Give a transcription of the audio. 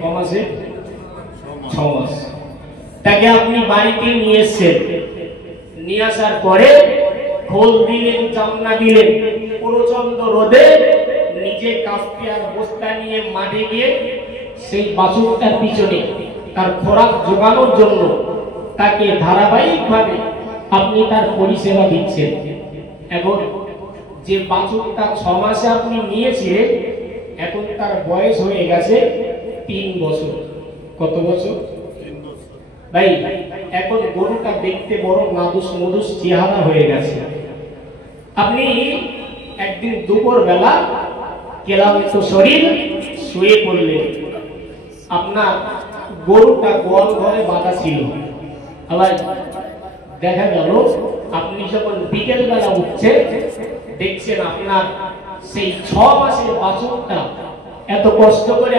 কমাসে 6 মাস। তাকে আপনি বাড়িতে নিয়ে এসেছেন, নিয়ে আসার পরে খোল দিলেন, চামড়া দিলেন, প্রচন্ড রোদে নিজে কাস্তে আর বস্তা নিয়ে মাঠে গিয়ে সেই বাছুরটার পিছনে তার খোরাক জোগানোর জন্য তাকে ধারাবাহিকভাবে আপনি তার পরিষেবা দিচ্ছেন। এখন যে বাছুরটা 6 মাসে আপনি নিয়েছিলেন, এখন তার বয়স হয়ে গেছে 3 বছর। কত বছর ভাই? এখন গরুটা দেখতে বড় নাদুস মধুস চেহারা হয়ে গেছে। আপনি একদিন দুপুর বেলা ক্লান্ত শরীর শুয়ে পড়লেন, আপনার গরুটা গোয়াল ঘরে বাঁধা ছিল। আবার দেখা গেল আপনি যখন বিকেল বেলা উঠছে, দেখছেন আপনার সেই 6 মাসের বাছুরটা এত কষ্ট করে